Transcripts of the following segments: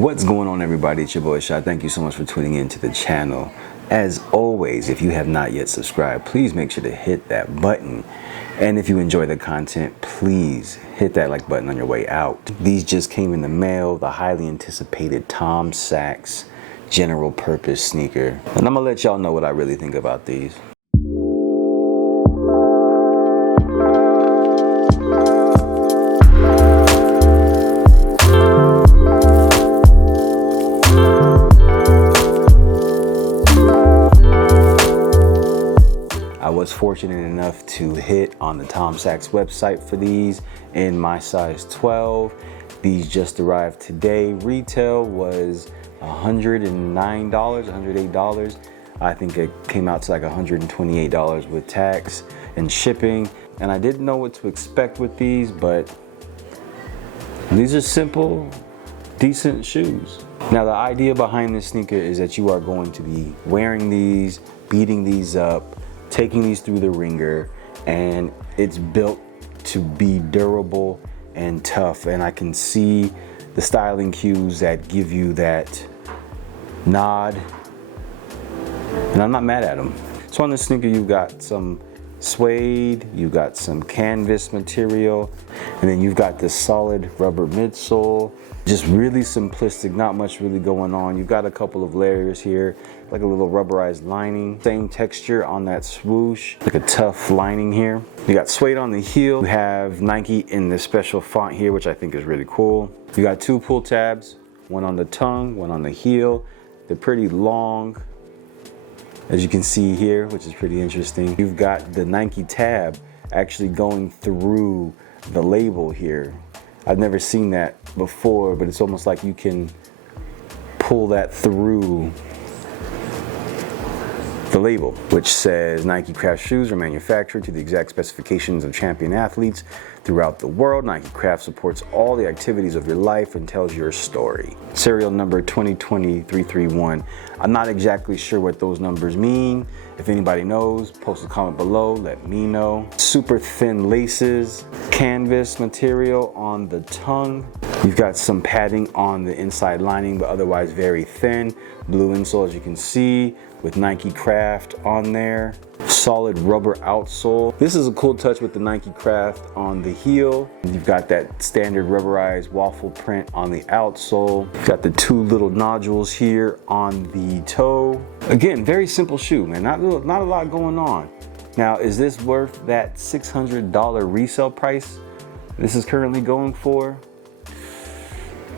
What's going on, everybody? It's your boy Shot. Thank you so much for tuning in to the channel. As always, if you have not yet subscribed, please make sure to hit that button. And if you enjoy the content, please hit that like button on your way out. These just came in the mail, the highly anticipated Tom Sachs general purpose sneaker. And I'm gonna let y'all know what I really think about these. I was fortunate enough to hit on the Tom Sachs website for these in my size 12. These just arrived today. Retail was $109, $108. I think it came out to like $128 with tax and shipping. And I didn't know what to expect with these, but these are simple, decent shoes. Now, the idea behind this sneaker is that you are going to be wearing these, beating these up, taking these through the ringer, and it's built to be durable and tough. And I can see the styling cues that give you that nod, and I'm not mad at them. So on this sneaker, you've got some suede, you've got some canvas material, and then you've got this solid rubber midsole. Just really simplistic, not much really going on. You've got a couple of layers here, like a little rubberized lining. Same texture on that swoosh, like a tough lining here. You got suede on the heel. You have Nike in this special font here, which I think is really cool. You got two pull tabs, one on the tongue, one on the heel. They're pretty long, as you can see here, which is pretty interesting. You've got the Nike tab actually going through the label here. I've never seen that before, but it's almost like you can pull that through the label, which says Nikecraft shoes are manufactured to the exact specifications of champion athletes throughout the world. Nikecraft supports all the activities of your life and tells your story. Serial number 2020-331. I'm not exactly sure what those numbers mean. If anybody knows, post a comment below, let me know. Super thin laces, canvas material on the tongue. You've got some padding on the inside lining, but otherwise very thin. Blue insole, as you can see, with Nikecraft on there. Solid rubber outsole. This is a cool touch with the Nikecraft on the heel. You've got that standard rubberized waffle print on the outsole. You've got the two little nodules here on the toe. Again, very simple shoe, man. Not a lot going on. Now, is this worth that $600 resale price this is currently going for?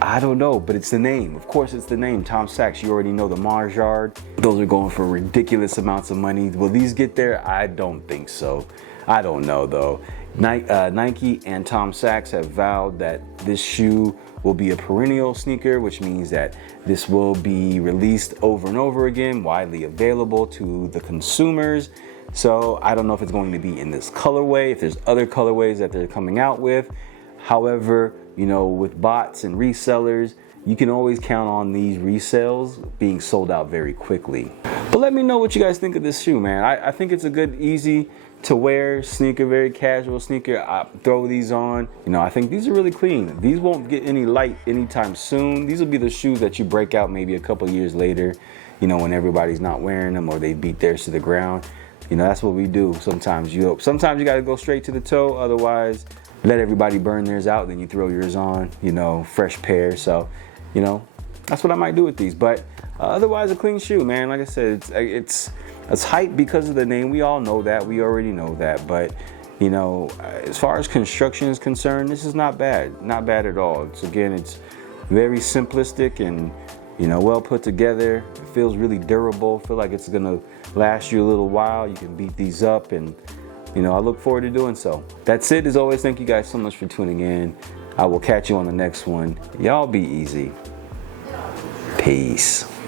I don't know, but it's the name. Of course, it's the name, Tom Sachs. You already know the Marjard. Those are going for ridiculous amounts of money. Will these get there? I don't think so. I don't know, though. Nike and Tom Sachs have vowed that this shoe will be a perennial sneaker, which means that this will be released over and over again, widely available to the consumers. So I don't know if it's going to be in this colorway, if there's other colorways that they're coming out with. However, you know, with bots and resellers, you can always count on these resales being sold out very quickly. But let me know what you guys think of this shoe, man. I think it's a good, easy to wear sneaker, very casual sneaker. I throw these on. You know, I think these are really clean. These won't get any light anytime soon. These will be the shoes that you break out maybe a couple years later, you know, when everybody's not wearing them or they beat theirs to the ground. You know, that's what we do sometimes. Sometimes you got to go straight to the toe, otherwise let everybody burn theirs out, then you throw yours on, you know, fresh pair. So, you know, that's what I might do with these. But otherwise, a clean shoe, man. Like I said, it's hype because of the name. We all know that. We already know that. But, you know, as far as construction is concerned, this is not bad. Not bad at all. It's very simplistic and, you know, well put together. It feels really durable. I feel like it's going to last you a little while. You can beat these up, and you know, I look forward to doing so. That's it. As always, thank you guys so much for tuning in. I will catch you on the next one. Y'all be easy. Peace.